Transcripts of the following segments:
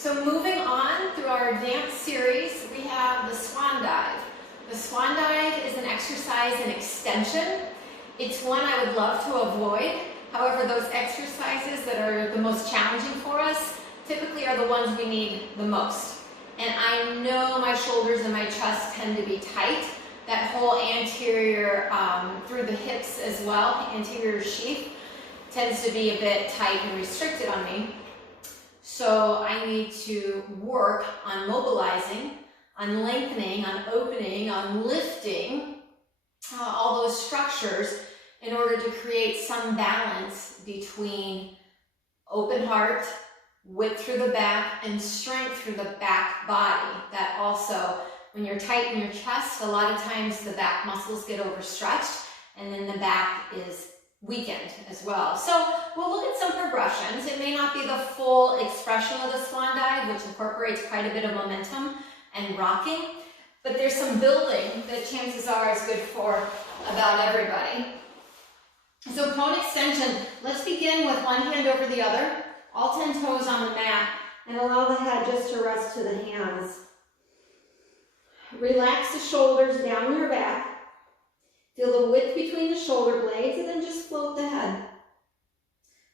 So moving on through our advanced series, we have the Swan Dive. The Swan Dive is an exercise in extension. It's one I would love to avoid. However, those exercises that are the most challenging for us typically are the ones we need the most. And I know my shoulders and my chest tend to be tight. That whole anterior, through the hips as well, anterior sheath, tends to be a bit tight and restricted on me. So I need to work on mobilizing, on lengthening, on opening, on lifting all those structures in order to create some balance between open heart, width through the back, and strength through the back body. That also, when you're tight in your chest, a lot of times the back muscles get overstretched and then the back is weakened as well. So we'll look at some progressions. It may not be the full expression of the Swan Dive, which incorporates quite a bit of momentum and rocking, but there's some building that chances are is good for about everybody. So prone extension, let's begin with one hand over the other, all 10 toes on the mat, and allow the head just to rest to the hands. Relax the shoulders down your back. Feel the width between the shoulder blades, and then just float the head.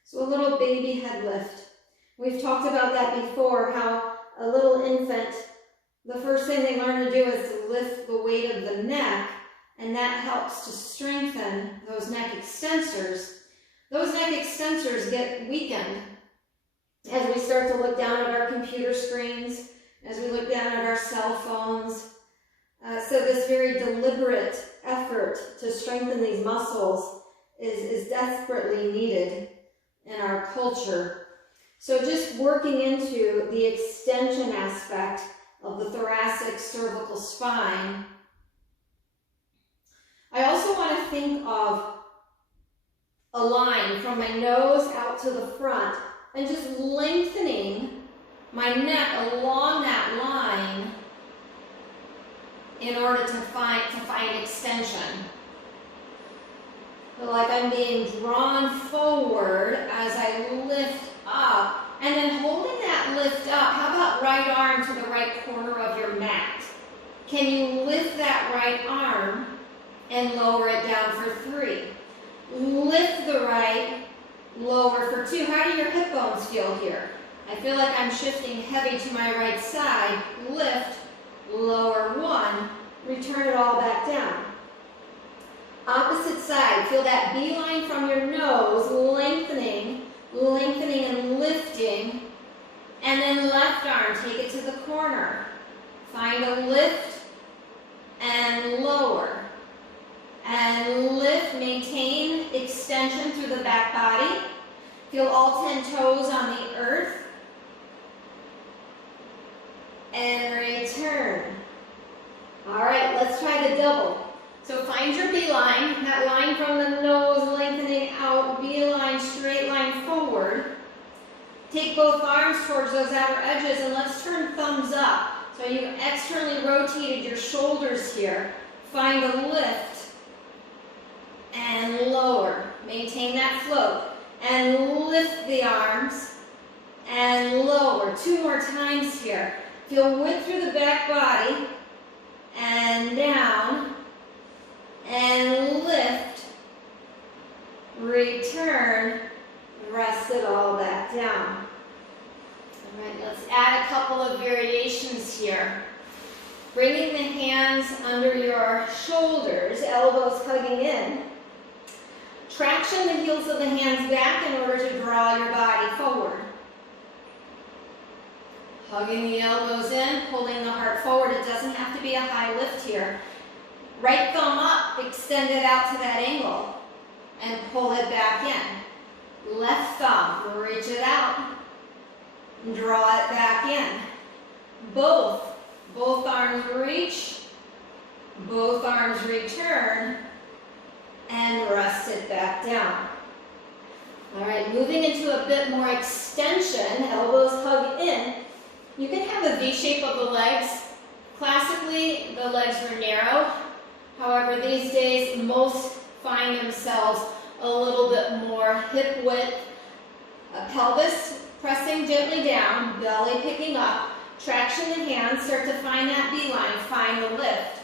So a little baby head lift. We've talked about that before, how a little infant, the first thing they learn to do is to lift the weight of the neck, and that helps to strengthen those neck extensors. Those neck extensors get weakened as we start to look down at our computer screens, as we look down at our cell phones. So this very deliberate effort to strengthen these muscles is desperately needed in our culture. So just working into the extension aspect of the thoracic cervical spine. I also want to think of a line from my nose out to the front and just lengthening my neck along that line in order to find extension. Feel like I'm being drawn forward as I lift up, and then holding that lift up. How about right arm to the right corner of your mat? Can you lift that right arm and lower it down for 3? Lift the right, lower for 2. How do your hip bones feel here? I feel like I'm shifting heavy to my right side. Lift, lower 1, return it all back down. Opposite side, feel that beeline from your nose, lengthening and lifting. And then left arm, take it to the corner. Find a lift and lower. And lift, maintain extension through the back body. Feel all 10 toes on the earth. And return. All right, let's try the double. So find your beeline, that line from the nose lengthening out, beeline, straight line forward. Take both arms towards those outer edges and let's turn thumbs up. So you've externally rotated your shoulders here. Find a lift and lower. Maintain that float. And lift the arms and lower. 2 more times here. Feel width through the back body and down and lift, return, rest it all back down. All right, let's add a couple of variations here. Bringing the hands under your shoulders, elbows hugging in. Traction the heels of the hands back in order to draw your body forward. Hugging the elbows in, pulling the heart forward. It doesn't have to be a high lift here. Right thumb up, extend it out to that angle, and pull it back in. Left thumb, reach it out, and draw it back in. Both arms reach, both arms return, and rest it back down. All right, moving into a bit more extension, elbows hug in. You can have a V shape of the legs. Classically, the legs were narrow. However, these days, most find themselves a little bit more hip width, pelvis pressing gently down, belly picking up, traction the hands, start to find that beeline, find the lift.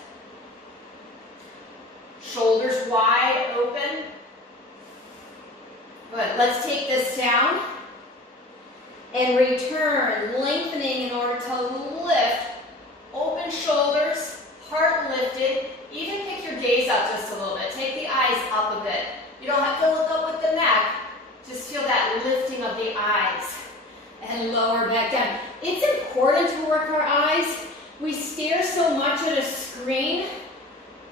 Shoulders wide open. Good, let's take this down and return, lengthening in order to lift. Open shoulders, heart lifted. Even pick your gaze up just a little bit. Take the eyes up a bit. You don't have to look up with the neck. Just feel that lifting of the eyes. And lower back down. It's important to work our eyes. We stare so much at a screen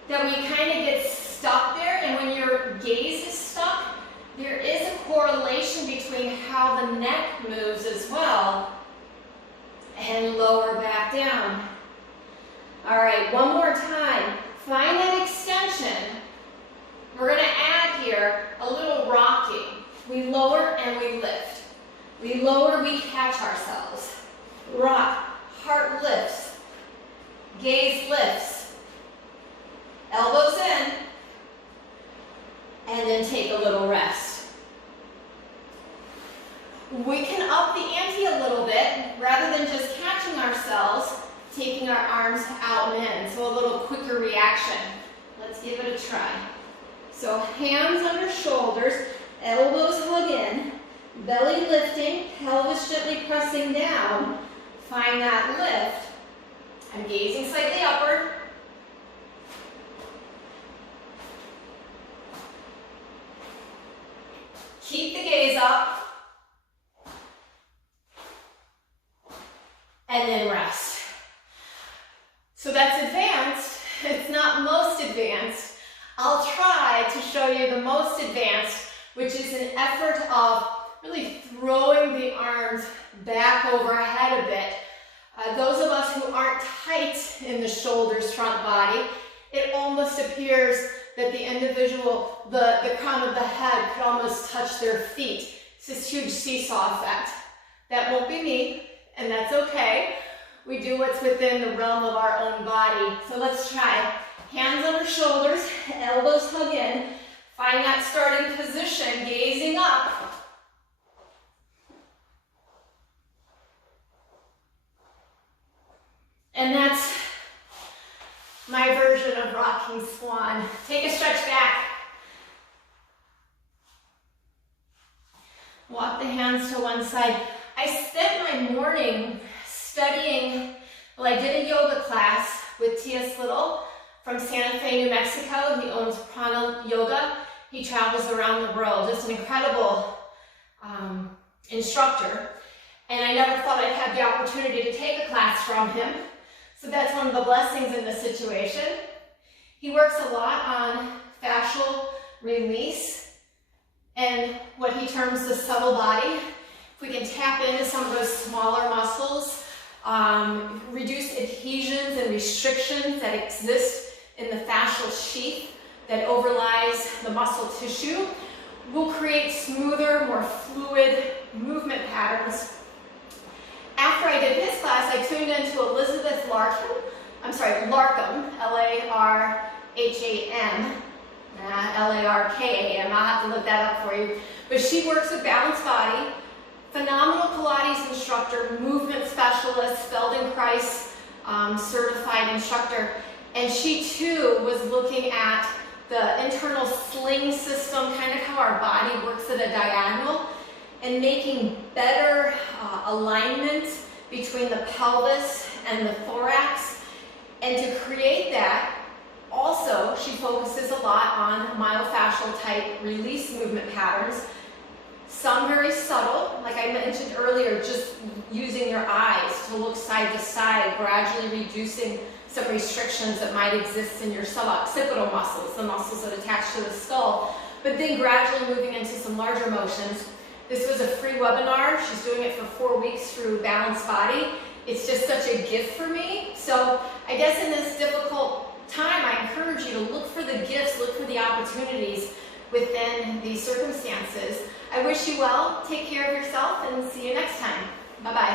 that we kind of get stuck there, and when your gaze is stuck, there is a correlation between how the neck moves as well. And lower back down. All right, one more time. Find that extension. We're going to add here a little rocking. We lower and we lift. We lower, we catch ourselves. Rock, heart lifts, gaze lifts, elbows in, and then take a little rest. We can up the ante a little bit, rather than just catching ourselves, taking our arms out and in, so a little quicker reaction. Let's give it a try. So hands under shoulders, elbows hug in, belly lifting, pelvis gently pressing down. Find that lift. I'm gazing slightly upward. Keep the gaze up. And then rest. So that's advanced. It's not most advanced. I'll try to show you the most advanced, which is an effort of really throwing the arms back overhead a bit. Those of us who aren't tight in the shoulders, front body, it almost appears that the individual, the crown of the head could almost touch their feet. It's this huge seesaw effect. That won't be me, and that's okay. We do what's within the realm of our own body. So let's try. Hands under shoulders, elbows hug in. Find that starting position, gazing up. And that's my version of rocking swan. Take a stretch back. Walk the hands to one side. I spent my morning studying, well, I did a yoga class with T.S. Little from Santa Fe, New Mexico. He owns Prana Yoga. He travels around the world, just an incredible instructor. And I never thought I'd have the opportunity to take a class from him. So that's one of the blessings in this situation. He works a lot on fascial release and what he terms the subtle body. If we can tap into some of those smaller muscles, reduce adhesions and restrictions that exist in the fascial sheath that overlies the muscle tissue, we'll create smoother, more fluid movement patterns. After I did his class, I tuned into Elizabeth Larkham, L-A-R-H-A-M, L-A-R-K-A-M, I'll have to look that up for you. But she works with balanced body, phenomenal Pilates instructor, movement specialist, Feldenkrais certified instructor, and she too was looking at the internal sling system, kind of how our body works at a diagonal, and making better alignment between the pelvis and the thorax. And to create that, also, she focuses a lot on myofascial type release movement patterns. Some very subtle, like I mentioned earlier, just using your eyes to look side to side, gradually reducing some restrictions that might exist in your suboccipital muscles, the muscles that attach to the skull, but then gradually moving into some larger motions. This was a free webinar. She's doing it for 4 weeks through Balanced Body. It's just such a gift for me. So I guess in this difficult time, I encourage you to look for the gifts, look for the opportunities within these circumstances. I wish you well. Take care of yourself and see you next time. Bye-bye.